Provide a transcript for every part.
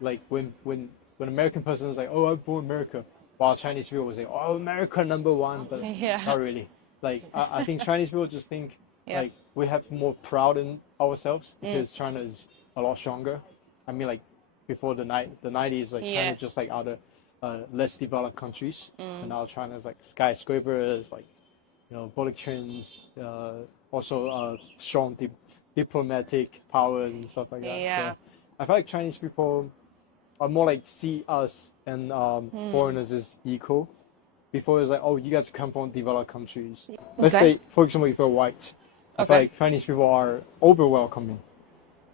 like when American person is like, oh, I'm born in America, while Chinese people will say, oh, America #1, but not really. Like I think Chinese people just think like we have more proud in ourselves because China is a lot stronger. I mean, like before the 90s, like China just like other less developed countries, and now China is like skyscrapers, like bullet trains, also strong diplomatic power and stuff like that. So I feel like Chinese people are more like see us and foreigners as equal. Before it was like, oh, you guys come from developed countries. Let's say, for example, if you're white, I feel like Chinese people are over welcoming,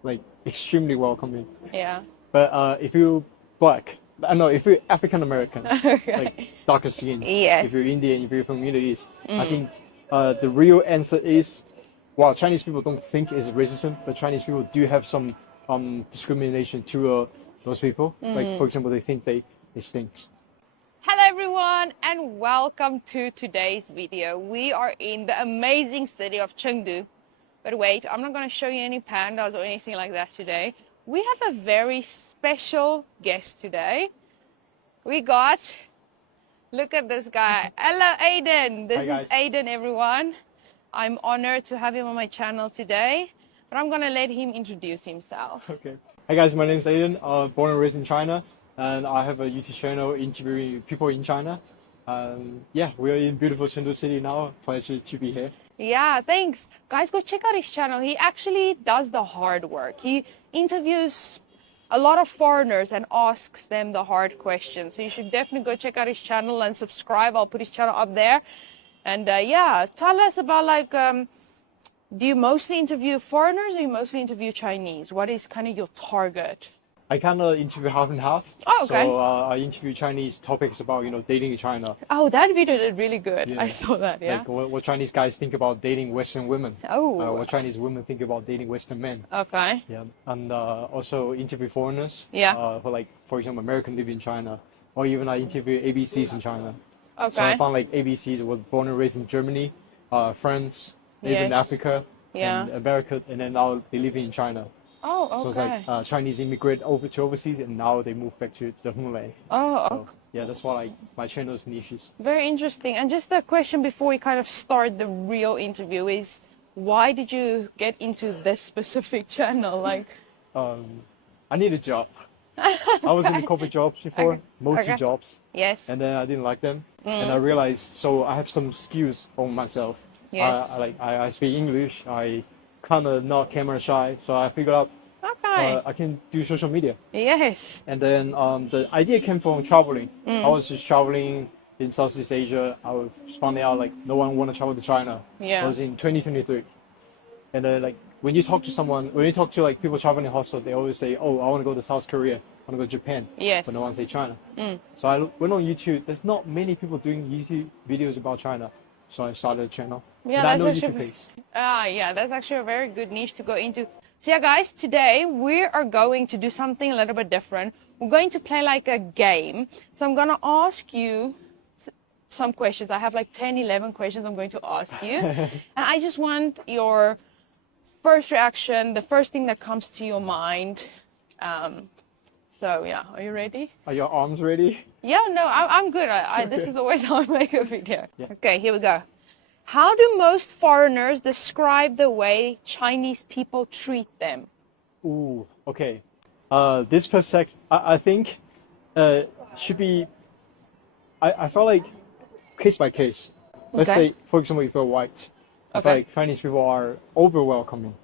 like extremely welcoming. Yeah. But if you're black, I know if you're African American, like darker skin, if you're Indian, if you're from Middle East, I think the real answer is, well, Chinese people don't think it's racism, but Chinese people do have some discrimination to those people. Like, for example, they think they stink. Hello everyone and welcome to today's video. We are in the amazing city of Chengdu. But wait, I'm not going to show you any pandas or anything like that today. We have a very special guest today. We got, look at this guy. Hello Aiden. This is Aiden, everyone. I'm honored to have him on my channel today, but I'm going to let him introduce himself. Okay. Hi guys, my name is Aiden, born and raised in China. And I have a YouTube channel interviewing people in China. Yeah, we're in beautiful Chengdu City now. Pleasure to be here. Yeah, thanks. Guys, go check out his channel. He actually does the hard work. He interviews a lot of foreigners and asks them the hard questions. So you should definitely go check out his channel and subscribe. I'll put his channel up there. And yeah, tell us about like, do you mostly interview foreigners or you mostly interview Chinese? What is kind of your target? I kind of interview half and half. Oh, okay. So I interview Chinese topics about, dating in China. Oh, that video did really good. Yeah. I saw that, yeah. Like what Chinese guys think about dating Western women. Oh. What Chinese women think about dating Western men. Okay. Yeah. And also interview foreigners. Yeah. For example, American live in China. Or even I interview ABCs in China. Okay. So I found like ABCs was born and raised in Germany, France, even Africa, and America, and then now they live in China. Oh, okay. So it's like Chinese immigrate over to overseas, and now they move back to the homeland. Oh, so, yeah, that's why my channel's niches. Very interesting. And just a question before we kind of start the real interview is, why did you get into this specific channel? Like, I need a job. I was in corporate jobs before, mostly jobs. Yes. And then I didn't like them, and I realized so I have some skills on myself. Yes. I speak English. I kind of not camera shy, so I figured out I can do social media. Yes. And then the idea came from traveling. I was just traveling in Southeast Asia. I was finding out like no one want to travel to China. Yeah. I was in 2023, and then like when you talk to like people traveling hostel, they always say, oh, I want to go to South Korea, I want to go to Japan. Yes. But no one say China. So I went on YouTube. There's not many people doing YouTube videos about China. So I started a channel. Yeah, and I know YouTube pays. Yeah, that's actually a very good niche to go into. So yeah, guys, today we are going to do something a little bit different. We're going to play like a game. So I'm going to ask you some questions. I have like 10, 11 questions I'm going to ask you. And I just want your first reaction, the first thing that comes to your mind. So yeah, are you ready? Are your arms ready? Yeah, no, I'm good. This is always how I make a video. Yeah. Okay, here we go. How do most foreigners describe the way Chinese people treat them? Ooh, okay. This perspective, I think, should be, I feel like case by case. Let's say, for example, if you're white, I feel like Chinese people are over welcoming,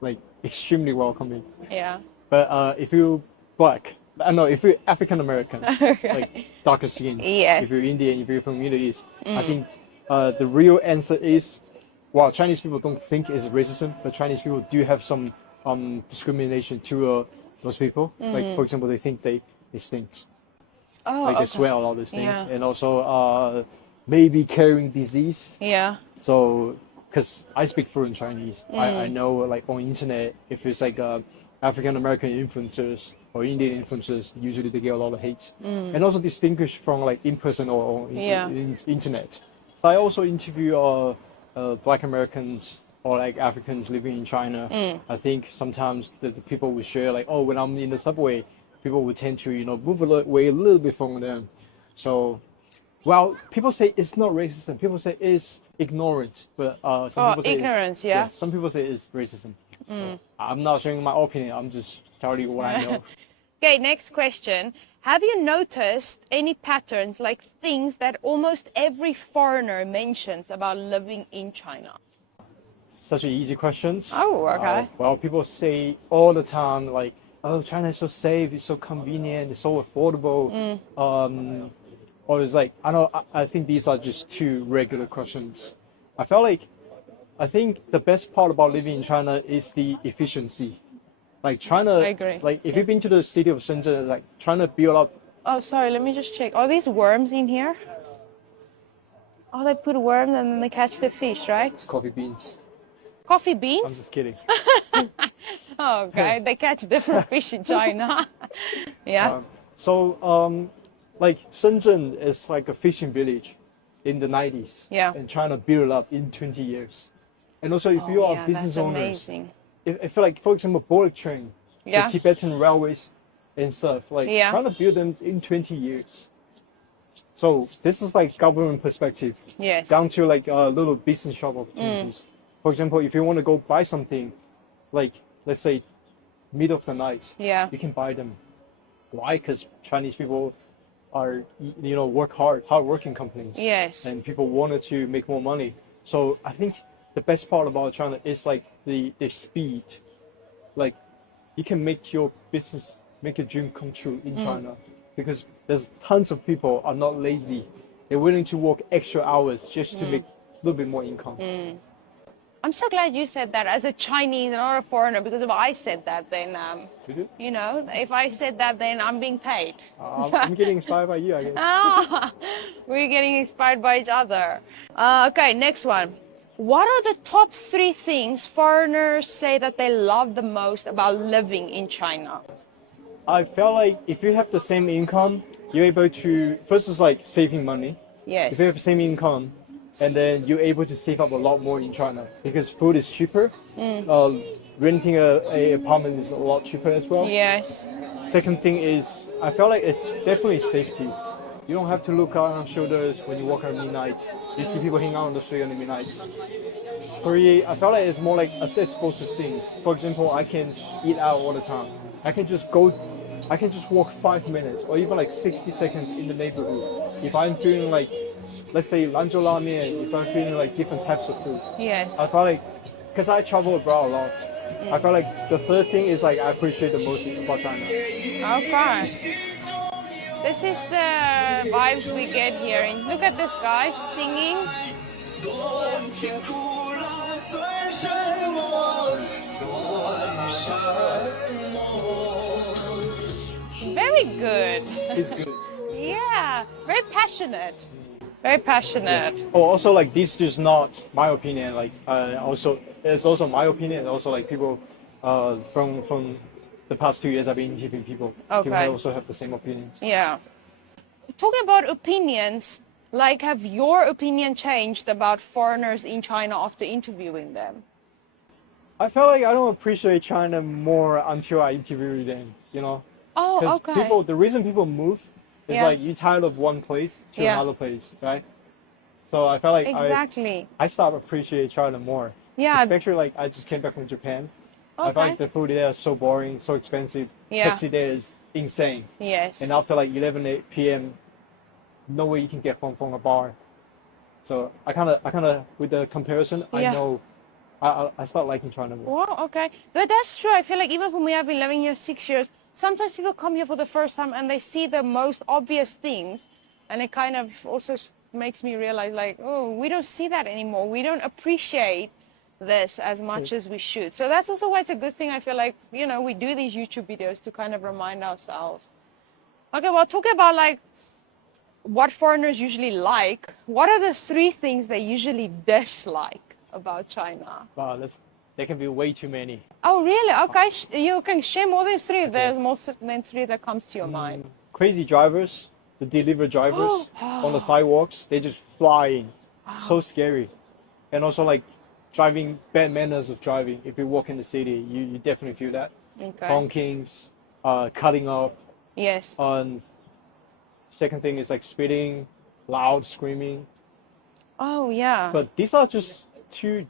like extremely welcoming. Yeah. But if you're black, I know if you're African American, like darker skin, if you're Indian, if you're from Middle East, I think the real answer is, well, Chinese people don't think it's racism, but Chinese people do have some discrimination to those people. Like, for example, they think they stink. Oh, like they swear all these things, and also maybe carrying disease. Yeah. So, because I speak fluent Chinese, I know like on internet, if it's like African American influencers or Indian influencers, usually they get a lot of hate, and also distinguish from like in person or internet. So I also interview Black Americans or like Africans living in China. I think sometimes the people will share like, oh, when I'm in the subway, people would tend to, move away a little bit from them. So, well, people say it's not racism. People say it's ignorant, but some people say ignorance, yeah. Some people say it's racism. So I'm not sharing my opinion. I'm just telling you what I know. Okay, next question. Have you noticed any patterns, like things that almost every foreigner mentions about living in China? Such an easy question. Oh, okay. Well, people say all the time, like, oh, China is so safe, it's so convenient, it's so affordable. Or it's like, I think these are just two regular questions. I think the best part about living in China is the efficiency. Like China, I agree. Like if you've been to the city of Shenzhen, like trying to build up. Oh, sorry, let me just check. Are these worms in here? Oh, they put worms and then they catch the fish, right? It's coffee beans. Coffee beans? I'm just kidding. Oh, okay. They catch different fish in China. Yeah. Like Shenzhen is like a fishing village in the 90s. Yeah. And trying to build it up in 20 years. And also, if you are business owners, I feel like, for example, bullet train, the Tibetan railways and stuff, like trying to build them in 20 years. So this is like government perspective. Yes. Down to like little business shop opportunities. For example, if you want to go buy something, like let's say middle of the night, you can buy them. Why? Because Chinese people are, work hard-working companies. Yes. And people wanted to make more money. So I think the best part about China is like the speed. Like you can make your business, make your dream come true in China, because there's tons of people are not lazy. They're willing to work extra hours just to make a little bit more income. I'm so glad you said that as a Chinese and not a foreigner, because if I said that, then, if I said that, then I'm being paid. I'm getting inspired by you, I guess. We're getting inspired by each other. Okay, next one. What are the top 3 things foreigners say that they love the most about living in China? I felt like if you have the same income, you're able to, first is like saving money. Yes. If you have the same income, and then you're able to save up a lot more in China because food is cheaper. Renting a apartment is a lot cheaper as well. Yes. Second thing is, I feel like it's definitely safety. You don't have to look out on shoulders when you walk at midnight. You see people hanging out on the street on the midnight. 3, I felt like it's more like accessible to things. For example, I can eat out all the time. I can just walk 5 minutes or even like 60 seconds in the neighborhood. If I'm feeling like, let's say lanzhou ramen, if I'm feeling like different types of food. Yes. I felt like, because I travel abroad a lot, I felt like the third thing is like I appreciate the most about China. Okay. This is the vibes we get here. And look at this guy singing. Very good. It's good. Yeah, very passionate. Very passionate. Yeah. Oh, also like this is not my opinion. Like also it's also my opinion. And also like people from the past 2 years I've been interviewing people. Okay. People also have the same opinions. Yeah. Talking about opinions, like have your opinion changed about foreigners in China after interviewing them? I felt like I don't appreciate China more until I interviewed them. Oh, because okay. the reason people move is like you're tired of one place to another place, right? So I felt like I started appreciating China more. Yeah. Especially like I just came back from Japan. Okay. I felt like the food there is so boring, so expensive. Yeah. Taxi there is insane. Yes. And after like 11 p.m., no way you can get from a bar. So I kind of with the comparison, I know I start liking China more. Wow, okay. But that's true. I feel like even for me, I've been living here 6 years. Sometimes people come here for the first time and they see the most obvious things. And it kind of also makes me realize like, oh, we don't see that anymore. We don't appreciate this as much as we should. So that's also why it's a good thing. I feel like, we do these YouTube videos to kind of remind ourselves. Okay, well, talking about like what foreigners usually like, what are the 3 things they usually dislike about China? Wow, there can be way too many. Oh, really? Okay, you can share more than 3 if there's more than 3 that comes to your mind. Crazy drivers, the delivery drivers on the sidewalks, they just fly in. So scary. And also like driving, bad manners of driving. If you walk in the city, you definitely feel that. Okay. Honkings, cutting off, Yes. And second thing is like spitting, loud screaming. Oh, yeah. But these are just too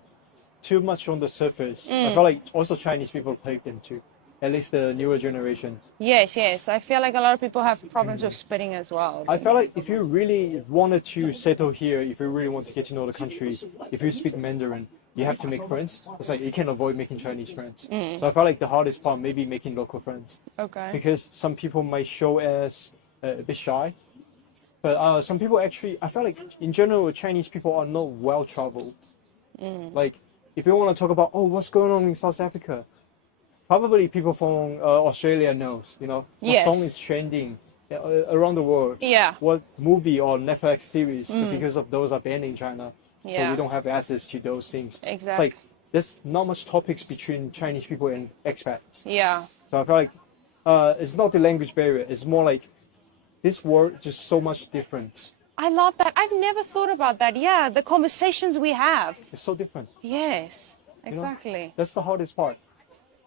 much on the surface. I feel like also Chinese people take them too. At least the newer generation. Yes, yes. I feel like a lot of people have problems with spitting as well. I feel like if you really wanted to settle here, if you really want to get to know the country, if you speak Mandarin, you have to make friends. It's like you can avoid making Chinese friends. So I feel like the hardest part may be making local friends. Okay. Because some people might show as a bit shy. But some people actually, I feel like in general, Chinese people are not well traveled. Like if you want to talk about, oh, what's going on in South Africa? Probably people from Australia knows, you know, Yes. what song is trending around the world. Yeah. What movie or Netflix series, but because of those are banned in China. So Yeah. we don't have access to those things. Exactly. It's like there's not much topics between Chinese people and expats. Yeah. So I feel like it's not the language barrier. It's more like this world just so much different. I love that. I've never thought about that. Yeah, the conversations we have. It's so different. Yes, You know? exactly. That's the hardest part.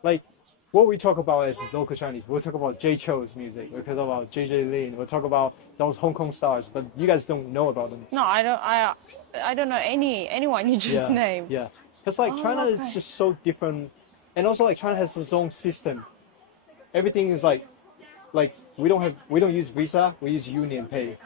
Like what we talk about as local Chinese, we'll talk about Jay Chou's music, we'll talk about JJ Lin, we'll talk about those Hong Kong stars, but you guys don't know about them. No, I don't know anyone you just named. Yeah. Because like China okay. is just so different, and also like China has its own system. Everything is like we don't use Visa, we use Union Pay.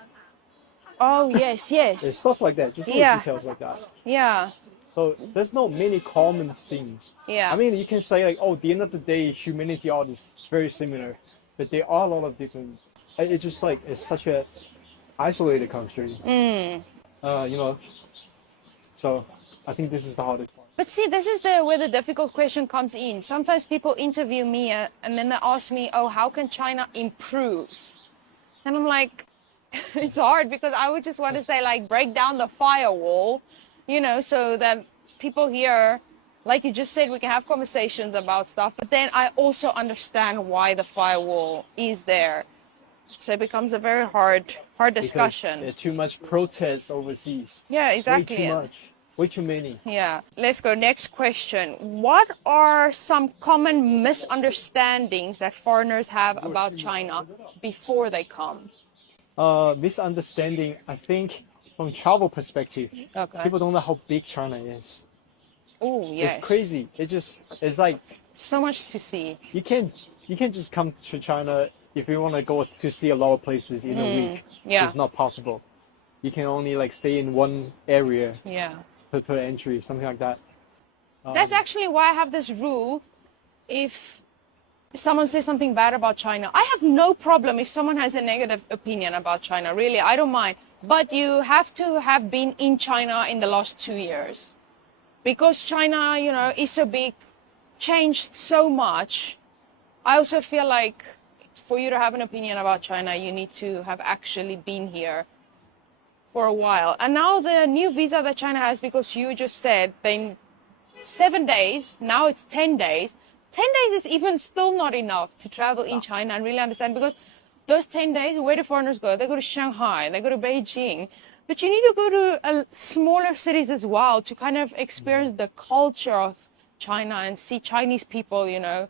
Oh yes, There's yes. stuff like that, just little Yeah. details like that. Yeah, So there's no many common things. yeah. I mean, you can say like, oh, at the end of the day, humanity art is very similar, but there are a lot of different. It's just like it's such a isolated country. You know. So I think this is the hardest part. But see, this is where the difficult question comes in. Sometimes people interview me and then they ask me, oh, how can China improve? And I'm like, it's hard because I would just want to say like break down the firewall, you know, so that people here, like you just said, we can have conversations about stuff. But then I also understand why the firewall is there. So it becomes a very hard discussion. Because there's too much protests overseas. Yeah, exactly. Way too much. Way too many. Yeah. Let's go. Next question. What are some common misunderstandings that foreigners have about China before they come? Misunderstanding, I think, from travel perspective. Okay. People don't know how big China is. Oh, yes. It's crazy. It's like So much to see. you can't just come to China if you want to go to see a lot of places in a week. Yeah. It's not possible. You can only like stay in one area Yeah. per entry, something like that. That's actually why I have this rule. If someone says something bad about China, I have no problem if someone has a negative opinion about China. Really, I don't mind. But you have to have been in China in the last 2 years. Because China, you know, is so big, changed so much. I also feel like for you to have an opinion about China, you need to have actually been here for a while. And now the new visa that China has, because you just said, then 7 days, now it's 10 days. 10 days is even still not enough to travel in China and really understand, because those 10 days, where do foreigners go? They go to Shanghai, they go to Beijing. But you need to go to smaller cities as well to kind of experience the culture of China and see Chinese people, you know,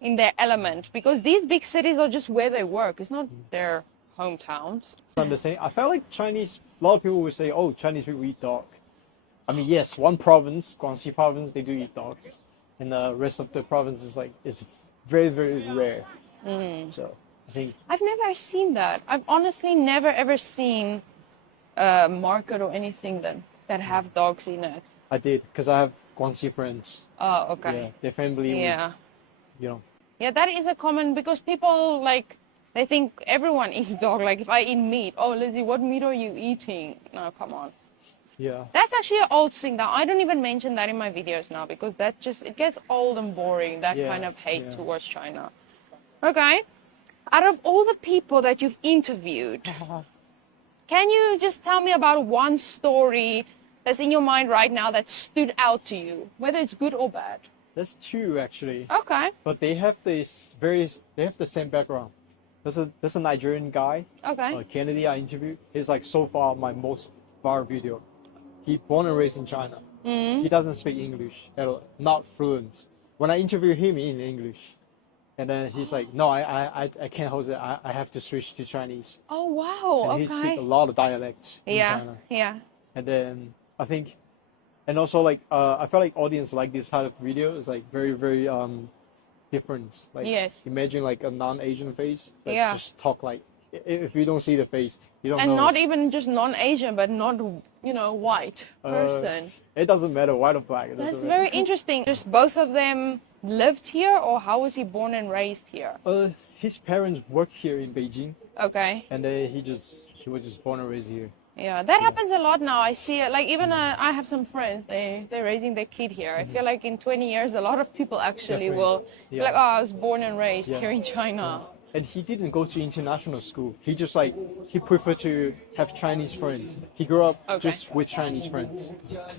in their element. Because these big cities are just where they work. It's not their hometowns. Understanding. I felt like Chinese, a lot of people would say, oh, Chinese people eat dog. I mean, yes, one province, Guangxi province, they do eat dogs. And the rest of the province is like, it's very, very rare. So I think. I've never seen that. I've honestly never ever seen a market or anything that have dogs in it. I did, because I have Guangxi friends. Oh, okay. Yeah, their family would, Yeah. you know. Yeah, that is a common, because people like, they think everyone eats dog. Like if I eat meat, oh, Lizzie, what meat are you eating? No, come on. Yeah. That's actually an old thing that I don't even mention that in my videos now, because that just, it gets old and boring, that Yeah, kind of hate yeah. towards China. Okay. Out of all the people that you've interviewed, can you just tell me about one story that's in your mind right now that stood out to you, whether it's good or bad? There's two actually. Okay. But they have the same background. There's a Nigerian guy, Okay. Kennedy, I interviewed. He's like so far my most viral video. He born and raised in China. He doesn't speak English at all, not fluent. When I interview him in English, And then he's like, no, I can't hold it. I have to switch to Chinese. Oh, wow. And he Okay. speaks a lot of dialects in Yeah. China. Yeah. And then I think, and also like I feel like audience like this type of video is like very very different. Like Yes. imagine like a non-Asian face that Yeah. just talk like if you don't see the face, you don't And know. not even just non-Asian, but not, white person. It doesn't matter white or black. It That's doesn't very interesting. Just both of them lived here, or how was he born and raised here? matter. His parents work here in Beijing, Okay. and then he was just born and raised here. Yeah, that happens a lot now. I see it. Like even I have some friends. They're raising their kid here. I feel like in 20 years, a lot of people actually Definitely. will be Yeah. like, oh, I was born and raised Yeah. here in China. And he didn't go to international school. He just like he preferred to have Chinese friends. He grew up Okay. just with Chinese friends.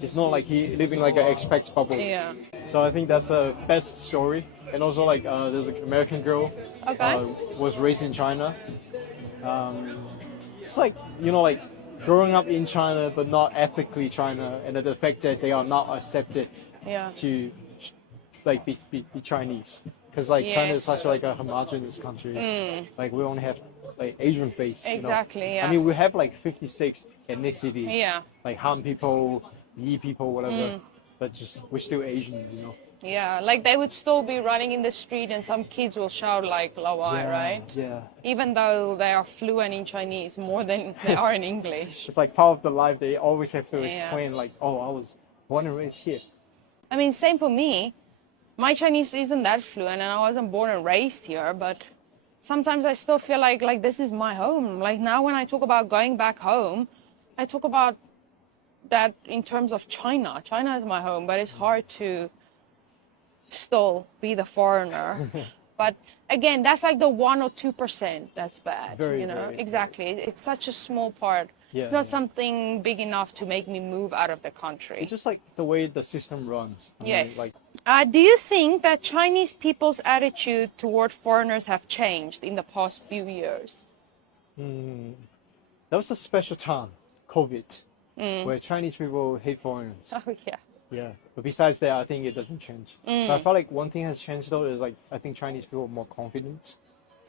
It's not like he living like an expat bubble. Yeah. So I think that's the best story. And also like there's an American girl Okay. was raised in China. It's like like growing up in China but not ethnically China, and the fact that they are not accepted Yeah. to like be Chinese. Because like China is Yes. such like a homogeneous country. Like we only have like Asian face. Exactly, yeah. I mean we have like 56 ethnicities. Yeah. Like Han people, Yi people, whatever. But just we're still Asians. Yeah, like they would still be running in the street and some kids will shout like Lawai, right? Yeah. Even though they are fluent in Chinese more than they are in English. It's like part of the life they always have to Yeah. explain like, oh, I was born and raised here. I mean, same for me. My Chinese isn't that fluent and I wasn't born and raised here, but sometimes I still feel like this is my home. Like now when I talk about going back home, I talk about that in terms of China. China is my home, but it's hard to still be the foreigner. But again, that's like the 1 or 2% that's bad. Very, you know, very. exactly. It's such a small part. Yeah, It's not yeah. something big enough to make me move out of the country. It's just like the way the system runs. I mean, Yes. like Do you think that Chinese people's attitude toward foreigners have changed in the past few years? that was a special time, COVID, where Chinese people hate foreigners. Oh, yeah. Yeah. But besides that, I think it doesn't change. But I felt like one thing has changed though is like I think Chinese people are more confident.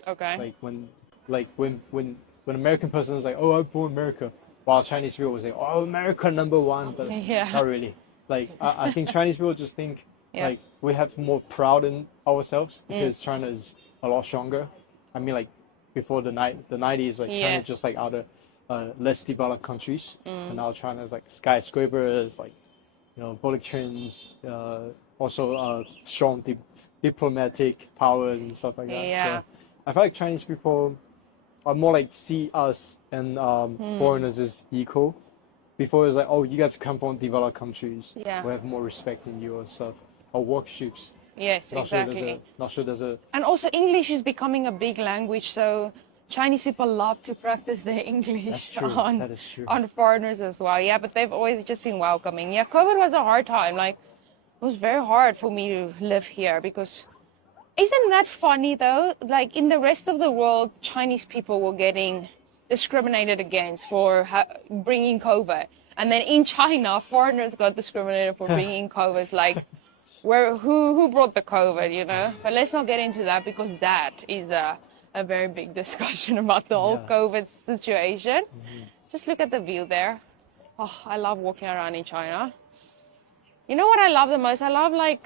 Okay. Like when American person is like, oh, I'm from America, while Chinese people will say, oh, America #1, but Yeah. not really. Like I think Chinese people just think Yeah. like we have more proud in ourselves because China is a lot stronger. I mean, like before the 90s, like Yeah. China just like other less developed countries, and now China is like skyscrapers, like bullet trains, also strong diplomatic power and stuff like that. Yeah. So I feel like Chinese people are more like see us and foreigners as equal. Before it was like, oh, you guys come from developed countries. Yeah. We have more respect in you and stuff. Or workshops. Yes, exactly. Not sure there's a. And also English is becoming a big language, so Chinese people love to practice their English That's true. on That is true. on foreigners as well. Yeah, but they've always just been welcoming. Yeah, COVID was a hard time. Like it was very hard for me to live here because isn't that funny though? Like in the rest of the world, Chinese people were getting discriminated against for bringing COVID, and then in China, foreigners got discriminated for bringing COVID. It's like, who brought the COVID, you know? But let's not get into that because that is a very big discussion about the whole COVID situation. Just look at the view there. Oh, I love walking around in China. You know what I love the most? I love like,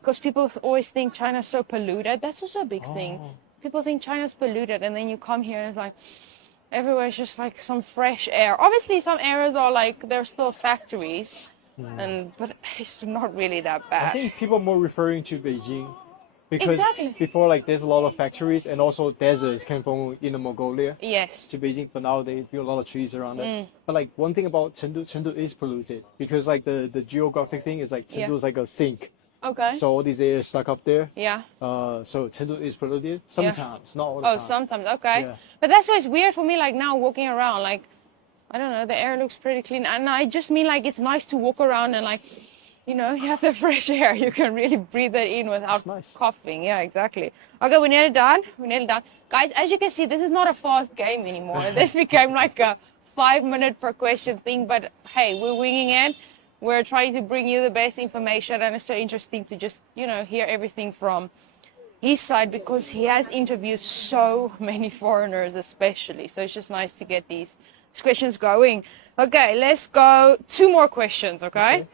because people always think China's so polluted. That's also a big thing. People think China's polluted and then you come here and it's like, everywhere is just like some fresh air. Obviously some areas are like, there's still factories, but it's not really that I bad. think people are more referring to Beijing because Exactly. before like there's a lot of factories and also deserts came from Inner Mongolia Yes. to Beijing, but now they build a lot of trees around it. But like one thing about Chengdu is polluted because like the geographic thing is like Yeah. Chengdu is like a sink. Okay. So all these areas stuck up there. Yeah. So Chengdu is polluted sometimes, not all the Oh, time. sometimes. Okay. Yeah. But that's why it's weird for me, like now walking around, like, I don't know, the air looks pretty clean. And I just mean like it's nice to walk around and like, you know, you have the fresh air. You can really breathe it in without nice. coughing. Yeah, exactly. Okay, we're nearly done. We're nearly done. Guys, as you can see, this is not a fast game anymore. This became like a 5-minute per question thing. But hey, we're winging it. We're trying to bring you the best information. And it's so interesting to just, you know, hear everything from his side because he has interviewed so many foreigners especially. So it's just nice to get these questions going. Okay, let's go 2 more questions, okay?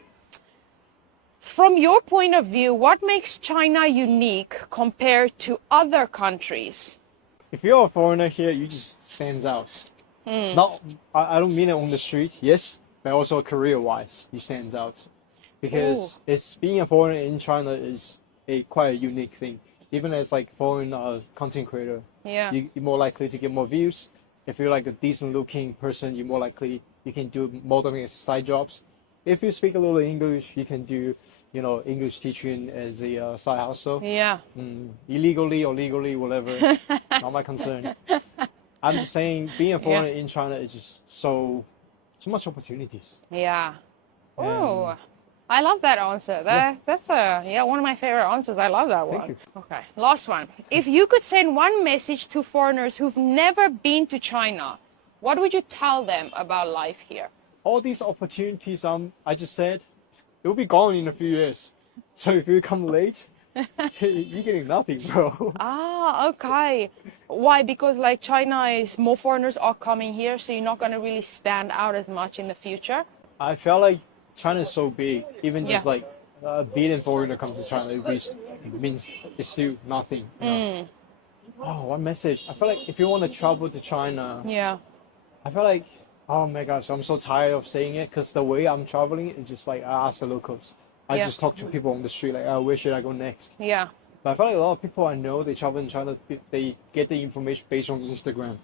From your point of view, what makes China unique compared to other countries? If you're a foreigner here, you just stands out. Not, I don't mean it on the street, yes, but also career-wise, you stands out. Because it's being a foreigner in China is quite a unique thing. Even as like foreign content creator, you're more likely to get more views. If you're like a decent looking person, you're more likely you can do modeling as side jobs. If you speak a little English, you can do, you know, English teaching as a side hustle. Yeah. Illegally or legally, whatever, not my concern. I'm just saying, being a foreigner in China is just so much opportunities. Yeah. Oh. I love that answer. That's one of my favorite answers. I love that one. Thank you. Okay, last one. If you could send one message to foreigners who've never been to China, what would you tell them about life here? All these opportunities I just said, it will be gone in a few years. So if you come late, you're getting nothing, bro. Ah, okay. Why? Because like China is, more foreigners are coming here, so you're not going to really stand out as much in the future? I felt like China is so big, even just like a billion foreigner comes to China, it means it's still nothing. You know? Oh, what message? I feel like if you want to travel to China, I feel like, oh my gosh, I'm so tired of saying it because the way I'm traveling is just like I ask the locals. I just talk to people on the street like, oh, where should I go next? Yeah. But I feel like a lot of people I know, they travel in China, they get the information based on Instagram.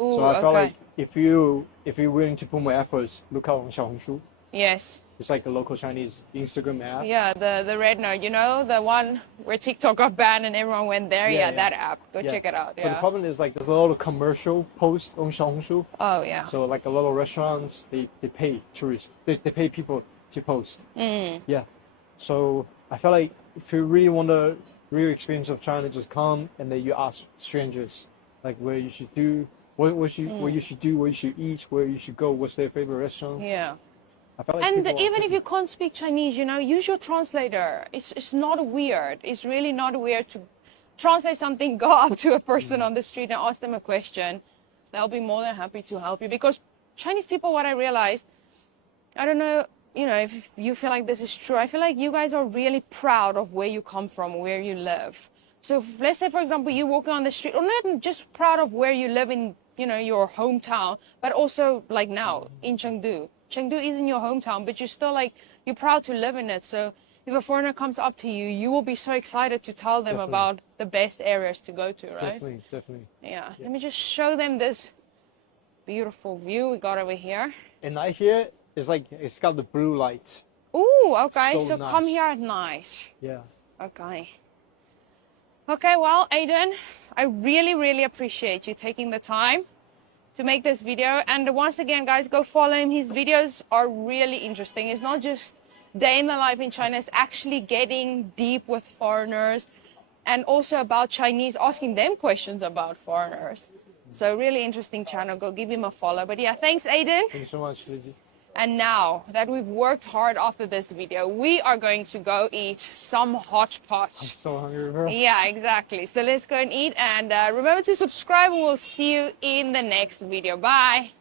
Ooh, so I feel like if you're willing to put more efforts, look out on Xiaohongshu. Yes. It's like a local Chinese Instagram app. Yeah, the red note, you know, the one where TikTok got banned and everyone went there. Yeah, that app. Go check it out. But the problem is like there's a lot of commercial posts on Xiaohongshu. Oh, yeah. So like a lot of restaurants, they pay tourists. They pay people to post. Yeah. So I feel like if you really want the real experience of China, just come and then you ask strangers like where you should do, what you should do, where you should eat, where you should go, what's their favorite restaurants. Yeah. Like and even if you can't speak Chinese, you know, use your translator. It's not weird. It's really not weird to translate something, go up to a person on the street and ask them a question. They'll be more than happy to help you. Because Chinese people, what I realized, I don't know, you know, if you feel like this is true, I feel like you guys are really proud of where you come from, where you live. So if, let's say, for example, you're walking on the street, or not just proud of where you live in, you know, your hometown, but also like now in Chengdu. Chengdu isn't your hometown, but you're still like, you're proud to live in it. So if a foreigner comes up to you, you will be so excited to tell them about the best areas to go to, right? Definitely. Yeah. Let me just show them this beautiful view we got over here. And right here, it's like, it's got the blue light. Ooh, okay. So nice. Come here at night. Yeah. Okay. Okay, well, Aiden, I really, really appreciate you taking the time to make this video. And once again, guys, go follow him. His videos are really interesting. It's not just day in the life in China. It's actually getting deep with foreigners and also about Chinese, asking them questions about foreigners. So really interesting channel. Go give him a follow. But yeah, thanks, Aiden. Thank you so much, Lizzie. And now that we've worked hard after this video, we are going to go eat some hot pot. I'm so hungry, bro. Yeah, exactly. So let's go and eat. And remember to subscribe and we'll see you in the next video. Bye.